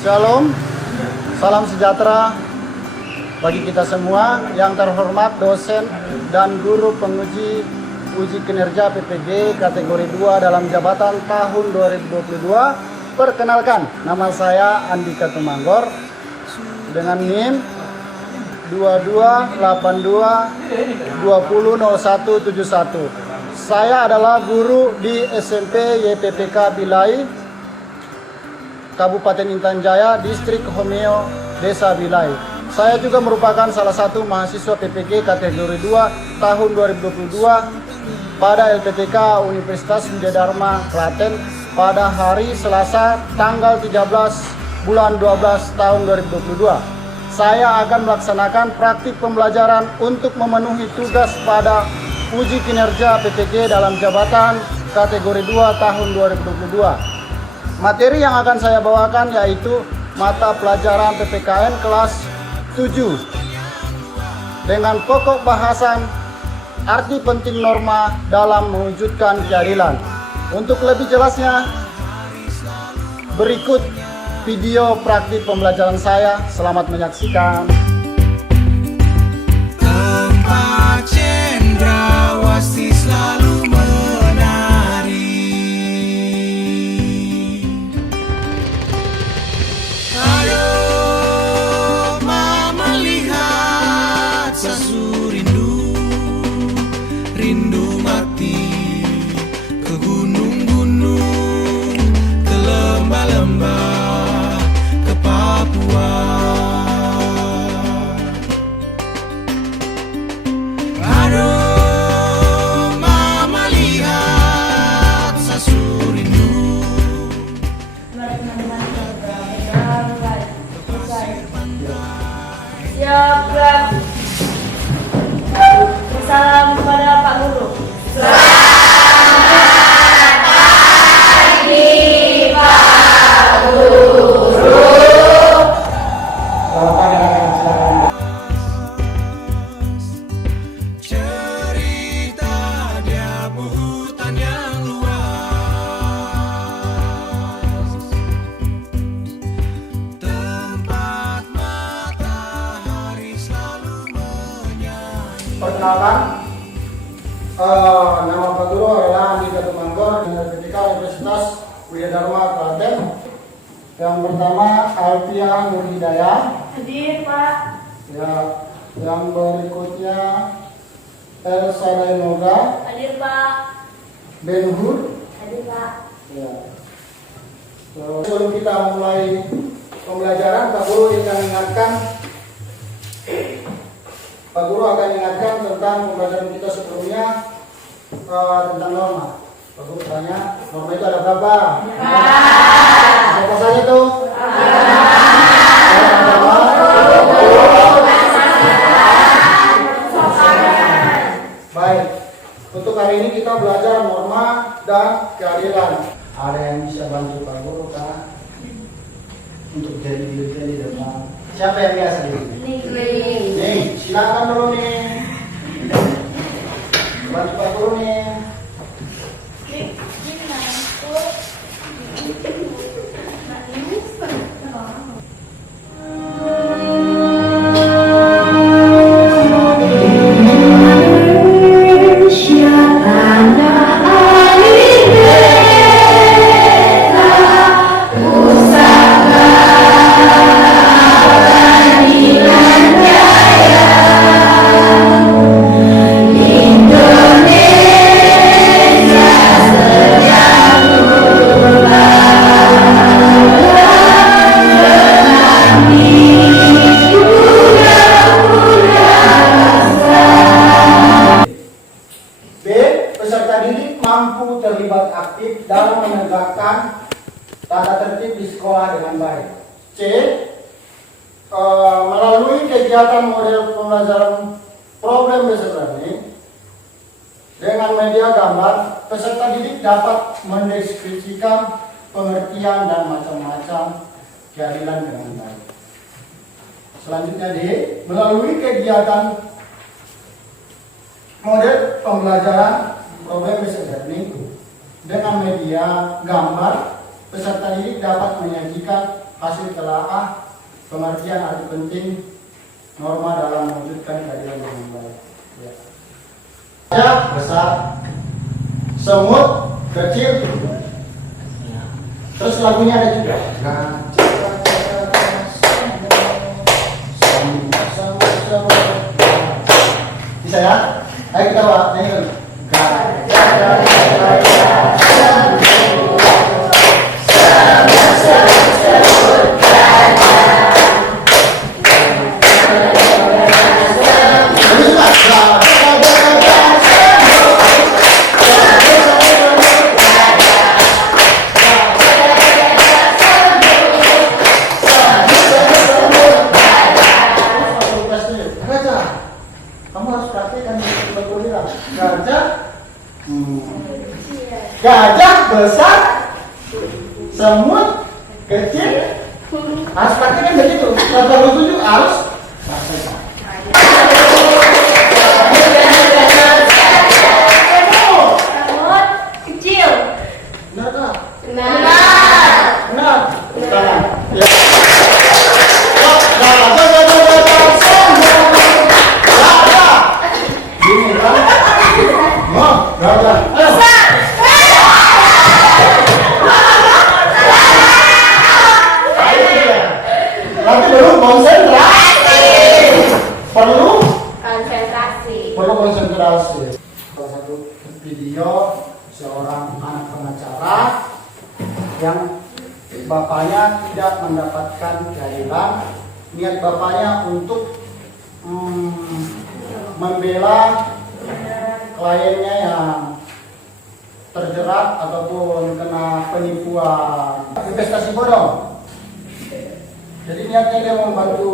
Shalom, salam sejahtera bagi kita semua. Yang terhormat dosen dan guru penguji uji kinerja PPG kategori 2 dalam jabatan tahun 2022. Perkenalkan, nama saya Andika Tumanggor dengan NIM 2282200171. Saya adalah guru di SMP YPPK Bilai, Kabupaten Intan Jaya, Distrik Homeo, Desa Bilai. Saya juga merupakan salah satu mahasiswa PPG kategori 2 tahun 2022 pada LPTK Universitas Widya Dharma, Klaten pada hari Selasa tanggal 13 bulan 12 tahun 2022. Saya akan melaksanakan praktik pembelajaran untuk memenuhi tugas pada uji kinerja PPG dalam jabatan kategori 2 tahun 2022. Materi yang akan saya bawakan yaitu mata pelajaran PPKN kelas 7 dengan pokok bahasan arti penting norma dalam mewujudkan keadilan. Untuk lebih jelasnya, berikut video praktik pembelajaran saya. Selamat menyaksikan. Tempat cendrawasih selalu menari. Aduh, mama lihat sasu rindu, rindu mati ke gunung-gunung, ke lembah-lembah, ke Papua. Aduh, mama lihat sasu rindu. Siap, gerak. Salam kepada Pak Guru. Cerita dia hutan yang luas, tempat matahari selalu menyanyi. Perkenalkan, nama Pak Guru adalah Andika Tumanggor dari LPTK Universitas Widya Dharma, Klaten. Yang pertama Alfia Nur Hidayah. Hadir, Pak. Ya, yang berikutnya Elsa Dainoga, Hadir, Pak. Ben Hur. Hadir, Pak. Ya. Sebelum kita mulai pembelajaran, Pak Guru akan ingatkan tentang pembelajaran kita sebelumnya tentang norma. Pak Guru tanya, norma itu ada berapa? Apa saja tuh? Baik, untuk hari ini kita belajar norma dan keadilan. Ada yang bisa bantu Pak Guru kah? Untuk jadi di depan. Siapa yang biasa diri? Nih, silakan dulu nih. Bantu Pak Guru nih. Mampu terlibat aktif dalam menegakkan tata tertib di sekolah dengan baik. C. Melalui kegiatan model pembelajaran problem based learning dengan media gambar, peserta didik dapat mendeskripsikan pengertian dan macam-macam keadilan dengan baik. Selanjutnya D. Melalui kegiatan model pembelajaran problem based learning dengan media gambar, peserta didik dapat menyajikan hasil telaah pengertian arti penting norma dalam mewujudkan keadilan yang baik. Ya. Gajah besar, semut kecil. Terus lagunya ada juga. Bisa ya? Ayo kita nyanyi. Kamu harus praktekkan berulang. Gajah besar, semut kecil. Harus praktekkan begitu. Kalau tujuh harus praktekkan. Semut kecil. Benar tak? Benar. Benar. Sekarang. Ya. Tapi perlu konsentrasi. Salah satu video seorang anak pengacara yang bapaknya tidak mendapatkan keadilan. Niat bapaknya untuk membela kliennya yang terjerat ataupun kena penipuan investasi bodong. Jadi niatnya dia membantu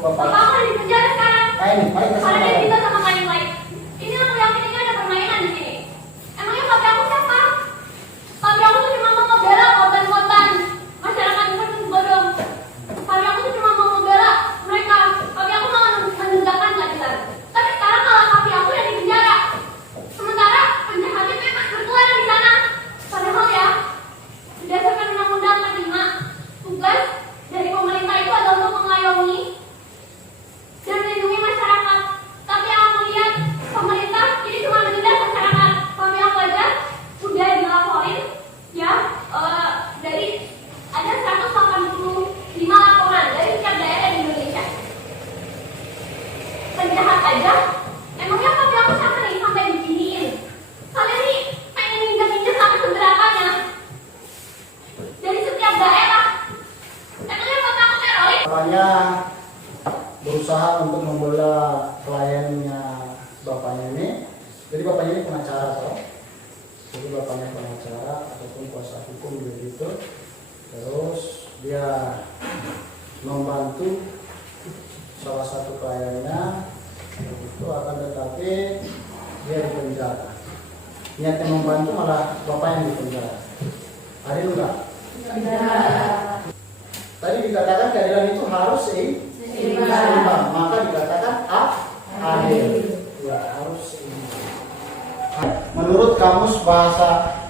bapak. Bapak mau di penjara sekarang. Nah ini, mari kita Karena dia sama. cinta sama lain-lain. Ini aku yakin ini ada permainan di sini. Emangnya papi aku siapa? Papi aku tuh cuma mau membela korban-korban masyarakat itu bodong. Papi aku tuh cuma mau membela mereka. Papi aku mau menegakkan keadilan. Tapi sekarang malah papi aku yang di penjara. Sementara penjahatnya bebas berkeliaran di sana. Padahal ya, berdasarkan undang-undang 45, tugas dari pemerintah itu adalah untuk mengayomi dan melindungi masyarakat. Tapi aku melihat pemerintah ini cuma menindak masyarakat. Kami aku aja udah dilaporin ya dari ada 185 laporan dari setiap daerah di Indonesia. Penjahat aja, emangnya kami aku siapa nih sampai diginiin? Kalian nih pengen injak-injak sampai seberapanya? Dari setiap daerah. Emangnya kota aku teroris? Bapaknya berusaha untuk membela kliennya bapaknya ini. Jadi bapaknya ini pengacara, toh. Jadi bapaknya pengacara ataupun kuasa hukum begitu. Terus dia membantu salah satu kliennya itu, akan tetapi dia di penjara. Niatnya membantu malah bapak yang di penjara. Adil enggak? Tadi dikatakan keadilan itu harus seimbang, maka dikatakan adil. Ya, harus seimbang. Menurut Kamus Bahasa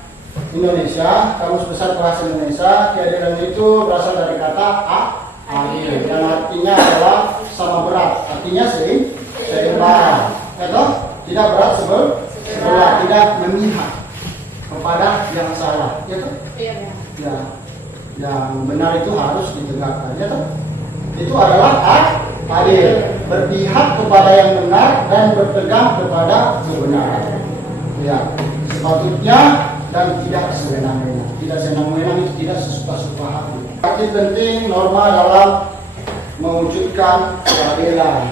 Indonesia, Kamus Besar Bahasa Indonesia, keadilan itu berasal dari kata adil, dan artinya adalah sama berat. Artinya seimbang. Atau tidak berat sebelah, tidak memihak kepada yang salah. Ya, toh? Ya. Yang benar itu harus ditegakkan, ya toh? Itu adalah adil, berpihak kepada yang benar dan berpegang kepada kebenaran. Ya, sepatutnya dan tidak sewenang-wenang. Tidak sewenang-wenang itu tidak sesuka-suka hati. Arti penting norma dalam mewujudkan keadilan.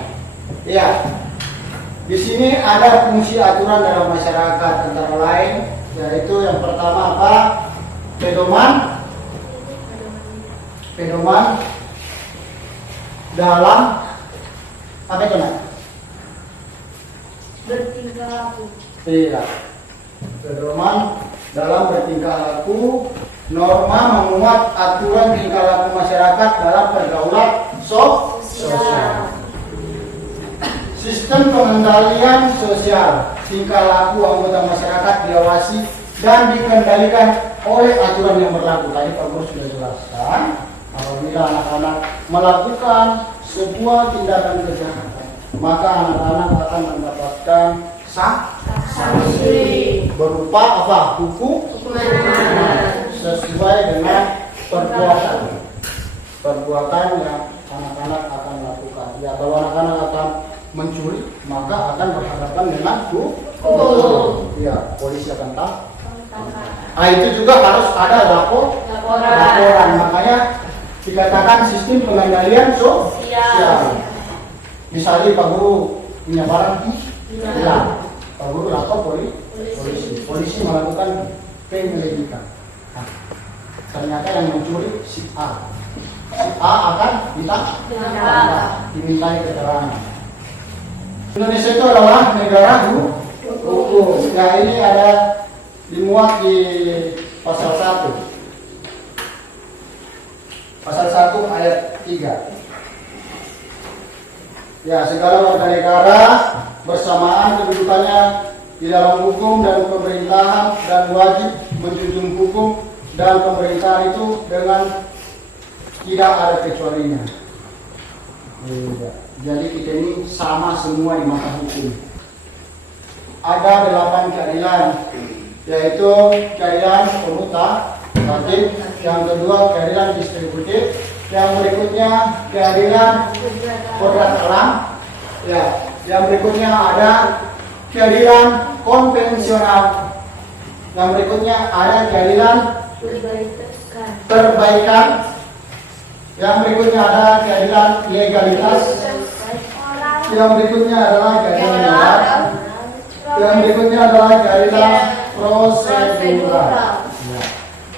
Ya, di sini ada fungsi aturan dalam masyarakat antara lain, yaitu yang pertama apa? Pedoman dalam apa itu nak? Bertingkah laku. Iya. Pedoman dalam bertingkah laku, norma memuat aturan tingkah laku masyarakat dalam pergaulan sosial. Sistem pengendalian sosial, tingkah laku anggota masyarakat diawasi dan dikendalikan oleh aturan yang berlaku. Tadi Pak Guru sudah jelaskan, Apabila anak-anak melakukan sebuah tindakan kejahatan, maka anak-anak akan mendapatkan sanksi berupa apa? Hukuman sesuai dengan perbuatan yang anak-anak akan lakukan. Ya, kalau anak-anak akan mencuri, maka akan berhadapan dengan hukum. Ya, polisi akan tahu. Itu juga harus ada laporan. Makanya dikatakan sistem pengendalian sosial. Misalnya Pak Guru punya barang hilang, Pak Guru lapor polisi. Polisi melakukan penyelidikan. Nah, ternyata yang mencuri si A. Si A akan dimintai keterangan. Indonesia itu adalah negara hukum. Ya, ini ada dimuat di pasal 1. Pasal 1 ayat 3. Ya, segala warga negara bersamaan kedudukannya di dalam hukum dan pemerintahan dan wajib menjunjung hukum dan pemerintahan itu dengan tidak ada kecualinya. Jadi kita ini sama semua di mata hukum. Ada 8 keadilan, yaitu keadilan komutatif, yang kedua keadilan distributif, yang berikutnya keadilan kodrat alam, ya, yang berikutnya ada keadilan konvensional, yang berikutnya ada keadilan perbaikan, yang berikutnya ada keadilan legalitas, yang berikutnya adalah keadilan bebas, yang berikutnya adalah keadilan prosedural.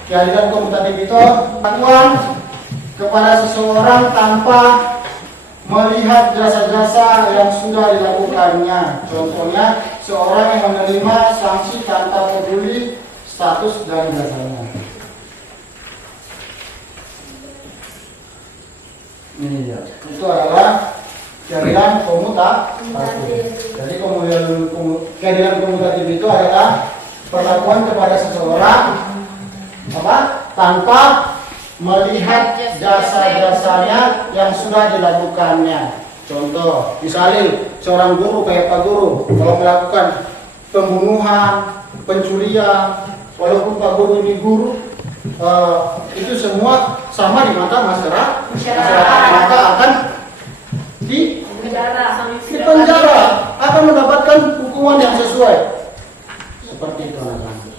Keadilan komutatif itu pengakuan kepada seseorang tanpa melihat jasa-jasa yang sudah dilakukannya. Contohnya, seorang yang menerima sanksi tanpa peduli status dan jasanya. Ini ya, itu adalah keadilan komutatif. Jadi keadilan komutatif itu adalah perlakuan kepada seseorang tanpa melihat jasa-jasanya yang sudah dilakukannya. Contoh, misalnya seorang guru kayak Pak Guru, kalau melakukan pembunuhan, pencurian, walaupun Pak Guru ini guru, itu semua sama di mata masyarakat, maka akan di penjara, akan mendapatkan hukuman yang sesuai. Seperti itu anak-anak.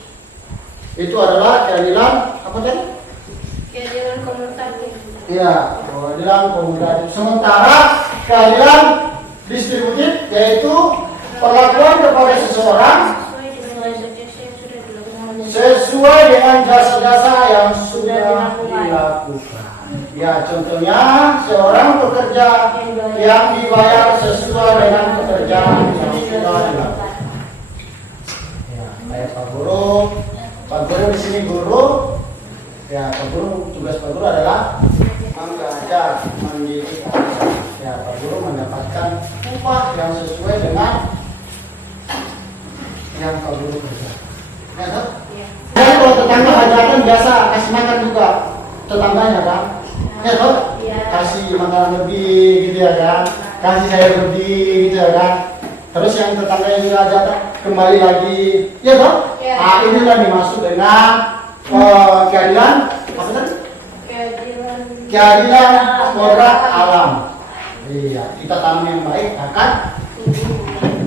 Itu adalah keadilan apa tadi? Keadilan komutatif. Iya, keadilan komutatif. Sementara keadilan distributif yaitu perlakuan kepada seseorang sesuai dengan jasa-jasa yang sudah dilakukan. Ya, contohnya seorang pekerja yang dibayar sesuai dengan pekerjaan yang sudah dilakukan. Ya, kayak Pak Guru di sini guru. Ya, Pak Guru, tugas Pak Guru adalah mengajar, mendidik. Ya, Pak Guru mendapatkan upah yang sesuai dengan yang Pak Guru kerja. Ya, kan? Dan kalau tetangga hajatan biasa kasih makan juga tetangganya kan? Ya, toh? Kasih makanan lebih gitu ya kan? Kasih sayur lebih gitu ya kan? Terus yang tetangganya juga hajatan kembali lagi, ya toh? Inilah dimaksud dengan keadilan apa tadi? Keadilan kodrat alam. Iya, kita tanam yang baik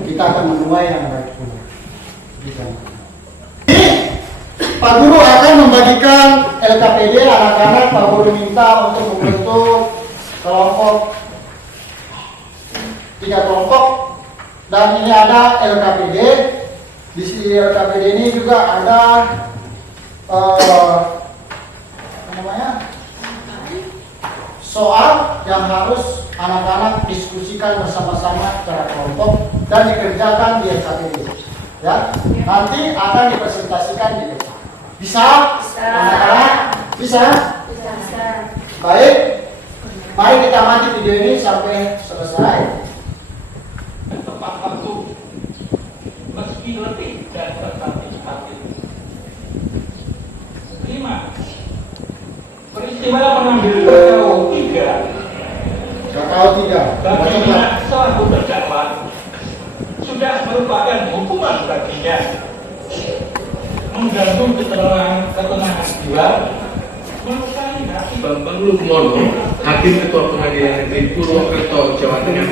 kita akan menuai yang baik pula. Pak Guru akan membagikan LKPD anak-anak. Pak Guru minta untuk membentuk kelompok 3 kelompok, dan ini ada LKPD. Di sini LKPD ini juga ada soal yang harus anak-anak diskusikan bersama-sama secara kelompok dan dikerjakan di LKPD. Ya, nanti akan dipresentasikan di depan. Bisa? Anak-anak? Bisa? Baik. Mari kita amati video ini sampai selesai. Tepat waktu, meski letih dan berpartisipatif. 5. Peristiwa pengambilan Oh tidak. Bagi Tidak. Mina selaku terdakwa sudah merupakan hukuman baginya mengganggu ketenangan jiwa, melukai hati. Bambang Lukmono, Hakim Ketua Pengadilan Negeri Purwokerto, Jawa Tengah,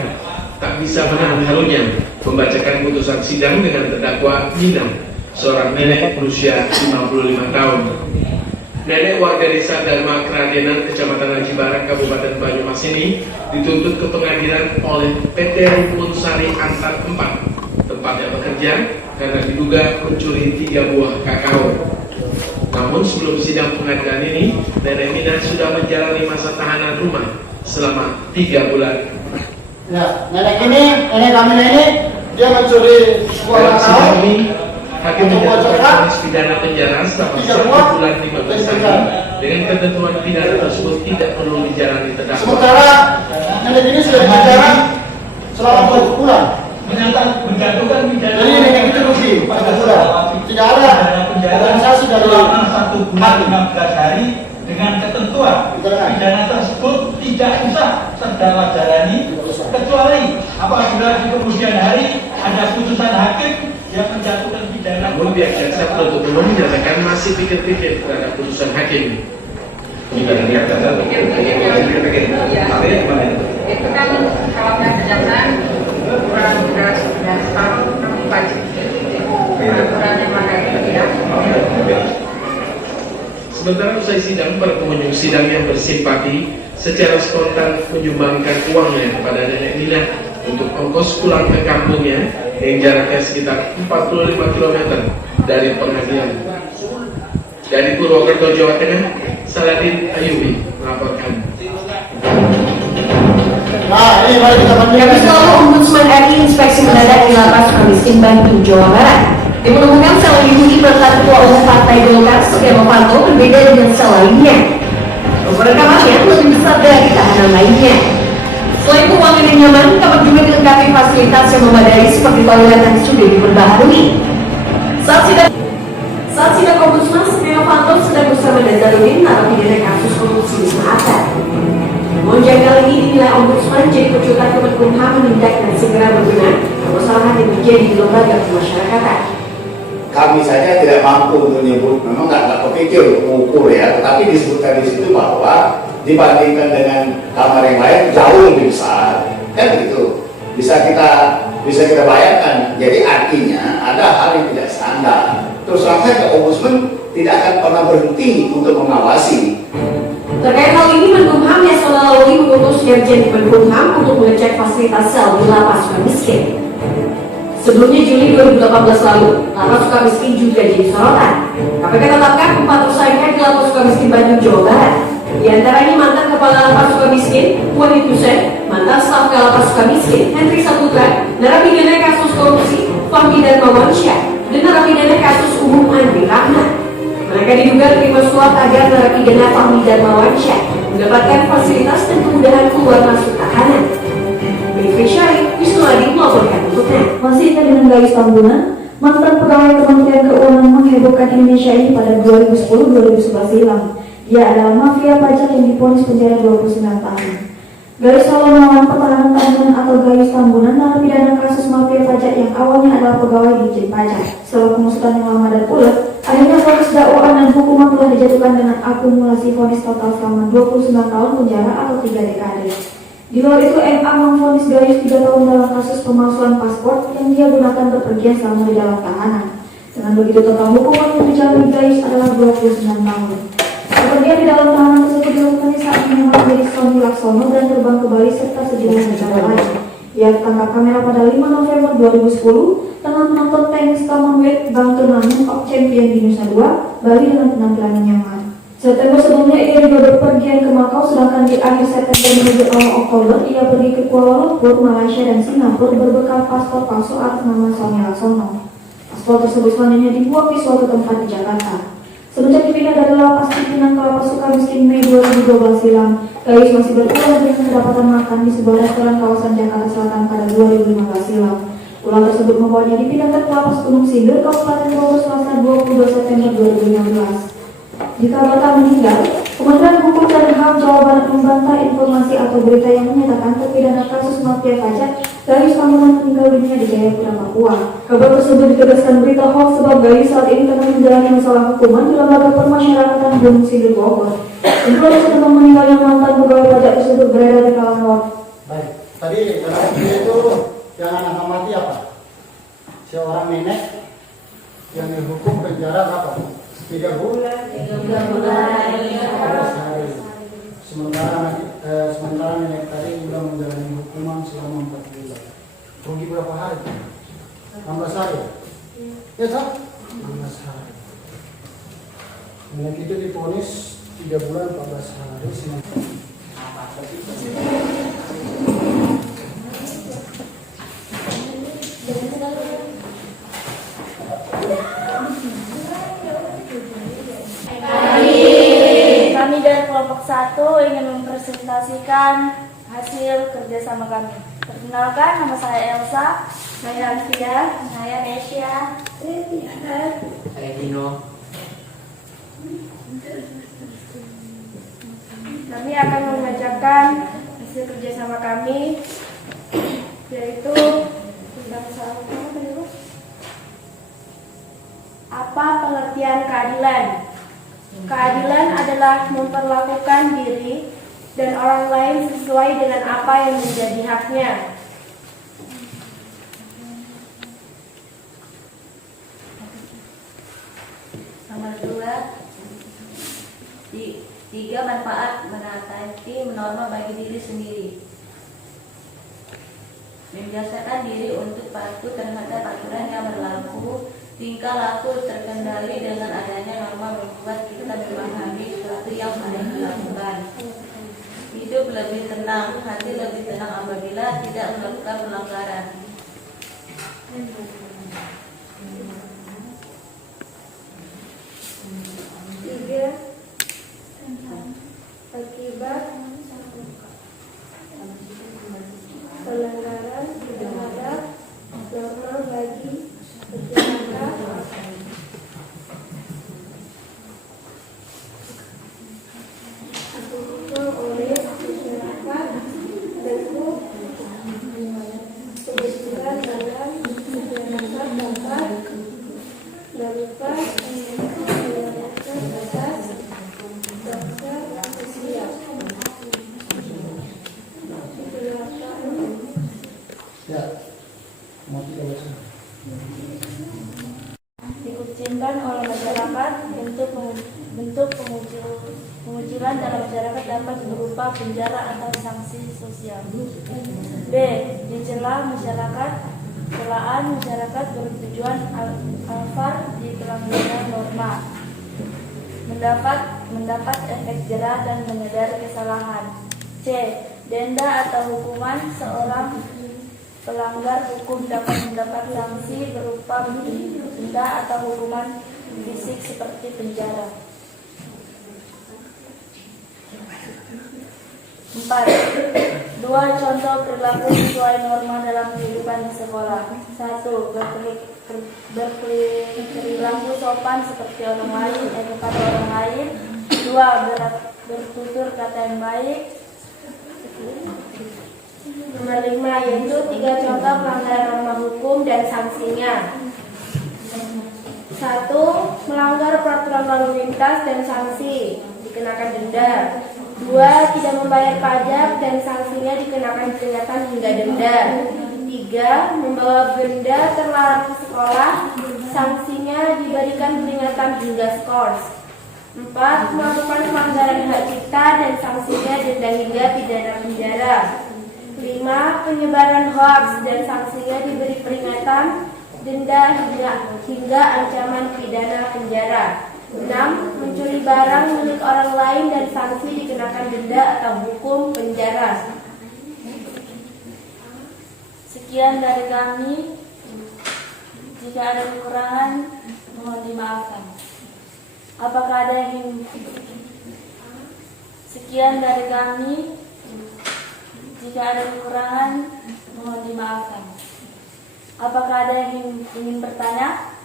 tak bisa menahan harunya membacakan putusan sidang dengan terdakwa Mina, seorang nenek berusia 55 tahun. Nenek warga desa Dharma Kradenan, Kecamatan Haji Barat, Kabupaten Banyumas ini dituntut ke pengadilan oleh PT Rumpun Sari Antar 4, tempatnya bekerja, karena diduga mencuri 3 buah kakao. Namun sebelum sidang pengadilan ini, Nenek Mina sudah menjalani masa tahanan rumah selama 3 bulan. Ya, nenek kami ini dia mencuri sebuah Dalam sidang kakao. ini, hakim menjatuhkan vonis pidana penjara selama 1 bulan 15 hari dengan ketentuan pidana tersebut tidak perlu dijalani terdakwa. Sementara nenek ini sudah dipenjara selama 2 bulan. Menjatuhkan pidana. Jadi nenek itu rugi 1 bulan. Tidak ada organisasi dari selama 1 bulan 15 hari dengan ketentuan Keterangan. pidana tersebut tidak usah terdakwa jalani kecuali apabila di kemudian hari ada putusan hakim yang menjatuhkan pidana. Namun pihak jaksa penuntut umum menyatakan masih pikir-pikir terhadap putusan hakim. Itu kan kalau saya kerjakan kurang beras tahun kami wajib ukurannya mana itu ya. Sementara usai sidang, para pengunjung sidang yang bersimpati secara spontan menyumbangkan uangnya kepada Nenek Mina untuk ongkos pulang ke kampungnya yang jaraknya sekitar 45 km dari pengadilan. Dari Purwokerto, Jawa Tengah, Saladin Ayubi melaporkan. Nah, ini mari kita Kami bandingkan. selalu Ombudsman RI inspeksi mendadak di Lapas Sukamiskin, Bandung, Jawa Barat. Yang menemukan sel dihuni mantan ketua umum Partai Golkar Setia Novanto berbeda dengan sel lainnya. Nomor rekamannya lebih besar dari tahanan lainnya. Selain keuangan yang nyaman, kamar juga dilengkapi fasilitas yang memadai seperti toilet yang sudah diperbaharui. Saat sidang Ombudsman, Setia Novanto sedang bersama Nazarudin, narapidana kasus korupsi Wisma Atlet. Monjang kali ini dinilai Ombudsman jadi pecutan Kemenkumham menindak dan segera berbenah permasalahan yang terjadi di lembaga pemasyarakatan. Kami saja tidak mampu untuk menyebut, memang nggak kepikir mengukur ya, tetapi disebutkan di situ bahwa dibandingkan dengan kamar yang lain jauh lebih besar, kan begitu. Bisa kita bayangkan. Jadi artinya ada hal yang tidak standar. Terus langsung ke Ombudsman tidak akan pernah berhenti untuk mengawasi. Terkait hal ini, Menkumham Yasona Lawli mengutus Dirjen Menkumham untuk mengecek fasilitas sel di Lapas Sukamiskin. Sebelumnya Juli 2018 lalu, Lapas Sukamiskin juga jadi sorotan. KPK tetapkan 4 tersangka di Lapas Sukamiskin, Bandung, Jawa Barat. Di antaranya mantan Kepala Lapas Sukamiskin, Wahid Hussein, mantan staf Lapas Sukamiskin, Henry Saputra, narapidana kasus korupsi, Fahmi Darmawansyah, dan narapidana kasus umum Andri Rahmat. Mereka diduga terima suap agar narapidana Fahmi Darmawansyah mendapatkan fasilitas dan kemudahan keluar masuk tahanan. Briefing Syarif, Wisnu Adi melaporkan untuknya. Masih dengan Gayus Tambunan, mantan pegawai Kementerian Keuangan menghebohkan Indonesia ini pada 2010-2011 silam. Dia adalah mafia pajak yang divonis penjara 29 tahun. Gayus selalu melawan pertahanan tahunan atau Gayus Tambunan, narapidana kasus mafia pajak yang awalnya adalah pegawai Ditjen Pajak. Setelah pengusutan yang lama dan ulet, akhirnya vonis dakwaan dan hukuman telah dijatuhkan dengan akumulasi vonis total selama 29 tahun penjara atau 3 dekade. Di luar itu, MA memvonis Gayus 3 tahun dalam kasus pemalsuan paspor yang dia gunakan bepergian selama di dalam tahanan. Dengan begitu, total hukuman yang dijalani Gayus adalah 29 tahun. Bepergian di dalam tahanan tersebut dilakukan saat menyamar diri Sony Laksono dan terbang ke Bali serta sejumlah negara lain. Ia tertangkap kamera pada 5 November 2010 tengah menonton tenis Commonwealth Bank Turnamen of Champion di Nusa Dua, Bali dengan penampilan yang nyaman. September sebelumnya ia juga berpergian ke Makau, sedangkan di akhir September menuju awal Oktober ia pergi ke Kuala Lumpur, Malaysia dan Singapura berbekal paspor palsu atas nama Sony Laksono. Paspor tersebut selanjutnya dibuang di suatu tempat di Jakarta. Semenjak dipindah dari Lapas Cipinang ke Lapas Sukamiskin Mei 2012 silam, Gayus masih berulang dengan kedapatan makan di sebuah restoran kawasan Jakarta Selatan pada 2015 silam. Ulang tersebut membawanya dipindahkan ke Lapas Gunung Sindur, Kabupaten Bogor, Selasa 22 September 2016. Jika batal meninggal, Kementerian Hukum dan HAM Jawa Barat membantah informasi atau berita yang menyatakan terpidana kasus mafia pajak Gayus Tambunan meninggal dunia di Jayapura, Papua. Kabar tersebut ditegaskan berita hoax sebab Gayus saat ini tengah menjalani masalah hukuman di Lembaga Permasyarakatan Gunung Sindur, Bogor. Informasi tentang meninggalnya mantan pegawai pajak tersebut beredar di kalangan. Baik, tadi dalam video itu yang anak mati apa? Seorang nenek yang dihukum penjara berapa? 3 bulan. 3 bulan. 12 hari. Sementara nenek tadi sudah menjalani hukuman selama 4 bulan. Rugi berapa hari? 16 hari. Ya tak? 16 hari. Nenek itu diponis 3 bulan 14 hari. Kami dari kelompok 1 ingin mempresentasikan hasil kerjasama kami. Perkenalkan, nama saya Elsa, saya Alfia, saya Nesya, Saya Dino. Kami akan membacakan hasil kerjasama kami, yaitu tentang apa pengertian keadilan. Keadilan adalah memperlakukan diri dan orang lain sesuai dengan apa yang menjadi haknya. Nomor 2, 3 manfaat menaati norma bagi diri sendiri. Membiasakan diri untuk patuh terhadap aturan yang berlaku. Tingkah laku terkendali dengan adanya norma membuat kita memahami sesuatu yang harus dilakukan. Hidup lebih tenang, hati lebih tenang apabila tidak melakukan pelanggaran. Akibat pelanggaran terhadap norma bagi masyarakat dilakukan oleh masyarakat bentuk kebetulan dalam masyarakat dapat melakukan penyelamatan atas dokter sosial. Ya, mau 3 belas. Dikucilkan oleh masyarakat, bentuk pengucilan dalam masyarakat dapat berupa penjara atau sanksi sosial. B. Dicela masyarakat, celaan masyarakat bertujuan alfar di pelanggaran norma, mendapat efek jerah dan menyadari kesalahan. C. Denda atau hukuman, seorang pelanggar hukum dapat mendapat sanksi berupa denda atau hukuman fisik seperti penjara. 4. 2 contoh perilaku sesuai norma dalam kehidupan di sekolah. 1. Berperilaku sopan seperti orang lain, kepada orang lain. 2. Bertutur kata yang baik. Nomor 5 yaitu 3 contoh pelanggaran norma hukum dan sanksinya. 1. Melanggar peraturan lalu lintas dan sanksi, dikenakan denda. 2. Tidak membayar pajak dan sanksinya dikenakan peringatan hingga denda. 3. Membawa benda terlarang ke sekolah, sanksinya diberikan peringatan hingga skors. 4. Melakukan pelanggaran hak cipta dan sanksinya denda hingga pidana penjara. 5. Penyebaran hoaks dan sanksinya diberi peringatan, denda hingga ancaman pidana penjara. 6. Mencuri barang milik orang lain dan sanksi dikenakan denda atau hukum penjara. Sekian dari kami. Jika ada kekurangan, mohon dimaafkan. Apakah ada yang Sekian dari kami. Jika ada kekurangan, mohon dimaafkan. Apakah ada yang ingin bertanya?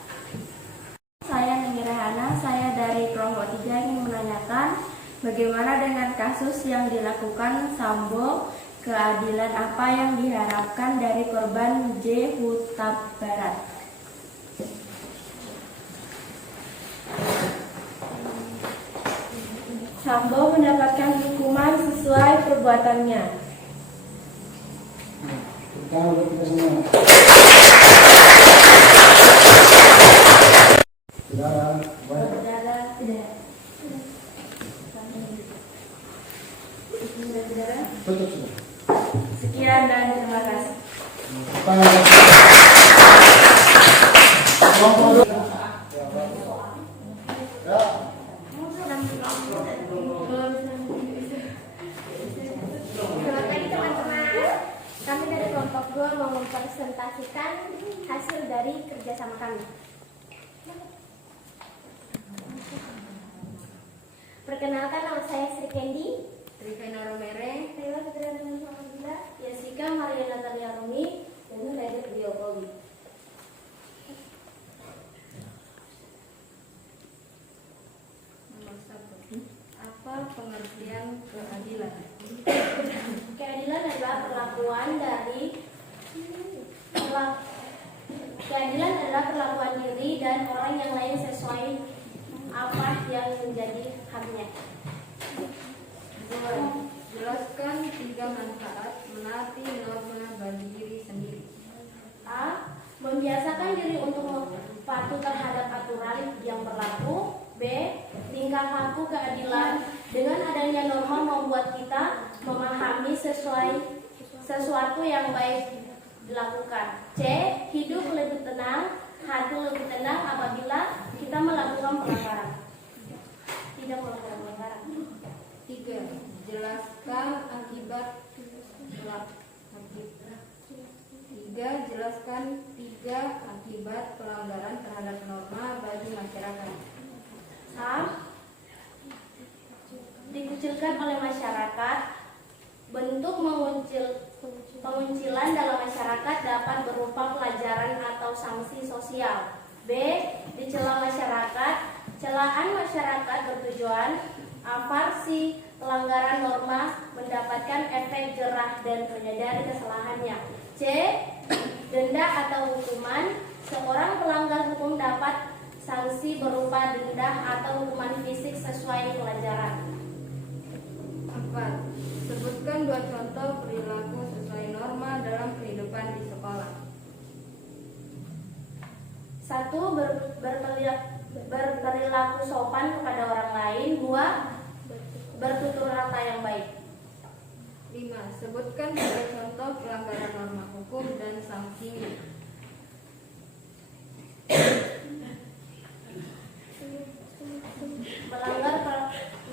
Saya Nenggi Rehana, saya dari kelompok 3 ingin Selatan. Bagaimana dengan kasus yang dilakukan Sambo? Keadilan apa yang diharapkan dari korban J. Huta Barat? Sambo mendapatkan hukuman sesuai perbuatannya. Tangan buat kita semua. Saudara, baik. Saudara, tidak. Tutup sudah. Sekian dan terima kasih. Selamat pagi teman-teman. Kami dari kelompok 2 mau mempresentasikan hasil dari kerjasama kami. Perkenalkan, nama saya Sri Kendi, Trivena Romere, Rela Fitran Alhamdulillah, Jessica Maria Natalia Rumi, dan Nureda Diokowi. nomor 1. Apa pengertian keadilan? Keadilan adalah perlakuan diri dan orang yang lain sesuai apa yang menjadi haknya. 2. Jelaskan 3 manfaat menaati norma bagi diri sendiri. A. Membiasakan diri untuk patuh terhadap aturan yang berlaku. B. Tingkah laku keadilan. Dengan adanya norma membuat kita memahami sesuatu yang baik dilakukan. C. Hidup lebih tenang, hati lebih tenang apabila kita melakukan pelanggaran. Tidak melakukan pelanggaran. 3. Jelaskan akibat 3. Jelaskan 3 akibat pelanggaran terhadap norma bagi masyarakat. A. Dikucilkan oleh masyarakat. Bentuk penguncilan dalam masyarakat dapat berupa pelajaran atau sanksi sosial. B. Dicela masyarakat. Celaan masyarakat bertujuan aversi pelanggaran norma mendapatkan efek jerah dan menyadari kesalahannya. C. Denda atau hukuman. Seorang pelanggar hukum dapat sanksi berupa denda atau hukuman fisik sesuai pelajaran. 4. Sebutkan 2 contoh perilaku sesuai norma dalam kehidupan di sekolah. 1. Berperilaku sopan kepada orang lain. 2. Bertutur kata yang baik. 5. Sebutkan 3 contoh pelanggaran norma hukum dan sanksinya.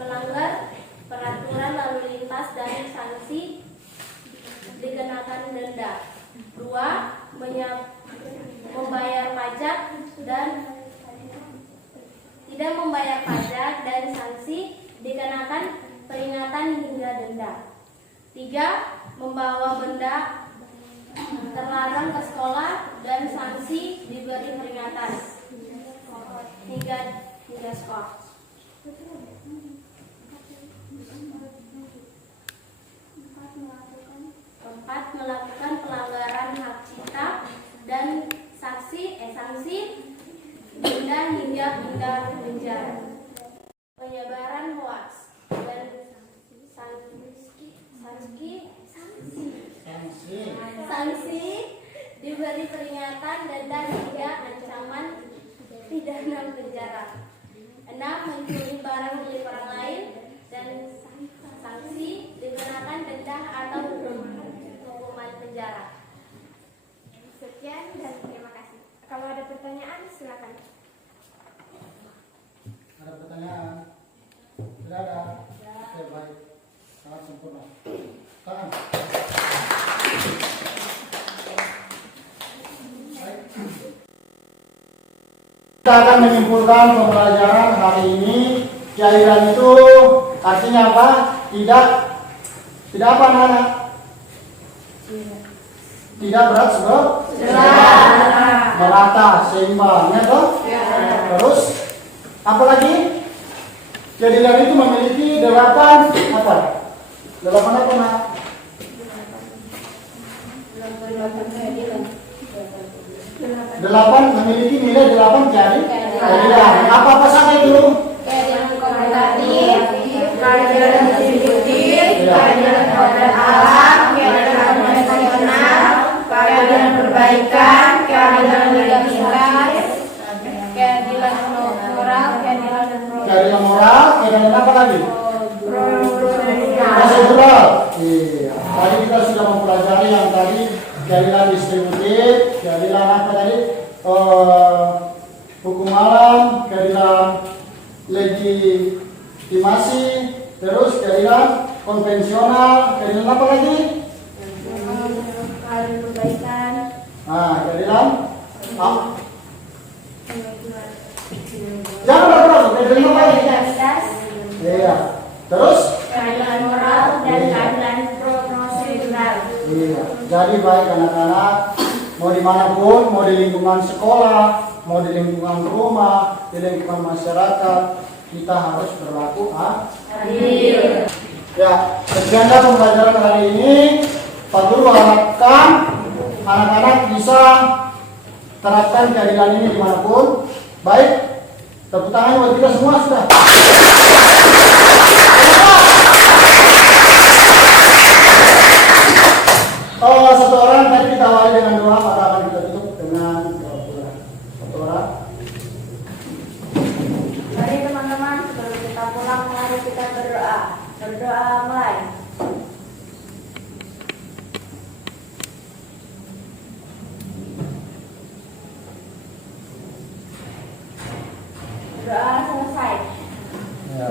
Melanggar peraturan lalu lintas dan sanksi dikenakan denda. 2. Membayar pajak dan tidak membayar pajak dan sanksi dikenakan peringatan hingga denda. 3. Membawa benda terlarang ke sekolah dan sanksi diberi peringatan hingga skor. 4. Melakukan pelanggaran hak cipta dan sanksi denda hingga penjara. Penyebaran hoaks dan sanksi diberi peringatan denda hingga ancaman pidana penjara. 6. Mencuri barang milik orang lain dan sanksi dikenakan denda atau hukuman penjara. Sekian dan terima kasih. Kalau ada pertanyaan silakan. Ada pertanyaan? Tidak ada? Oke, baik. Sangat sempurna. Tangan. Baik. Kita akan menyimpulkan pembelajaran hari ini. Keadilan itu artinya apa? Tidak apa anak-anak? Tidak berat sebab merata, seimbang, ya toh? Terus apa lagi? Keadilan itu memiliki 8 apa? 8 apa nak? 8 memiliki nilai 8 keadilan. Apa saja itu? Keadilan komunitatif, keadilan distributif, keadilan keadilan alam, keadilan nasional, keadilan perbaikan, keadilan negatif, keadilan moral, Keadilan moral, keadilan apa lagi? Prosedural. Iya. Tadi kita sudah mempelajari yang tadi keadilan distributif, keadilan apa tadi? Hukum alam, keadilan legitimasi, terus keadilan konvensional, keadilan apa lagi? keadilan perbaikan, Keadilan jangan bergerak, keadilan apa lagi? legalitas, Iya. Terus? keadilan moral, dan keadilan prosedural. Iya. Jadi baik anak-anak, mau dimanapun, mau di lingkungan sekolah, mau di lingkungan rumah, di lingkungan masyarakat, kita harus berlaku adil. Ya, sekianlah pembelajaran hari ini. Pak Guru harapkan anak-anak bisa terapkan keadilan ini dimanapun. Baik, tepuk tangan buat kita semua sudah. Satu orang tadi kita awali dengan doa, maka akan kita tutup dengan satu orang. Mari teman-teman, sebelum kita pulang, mari kita berdoa. Berdoa mulai. Berdoa selesai. Ya.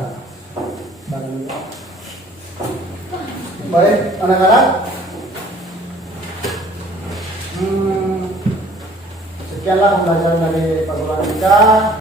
Baik, anak-anak. Sekianlah pembelajaran dari Pak Guru kita.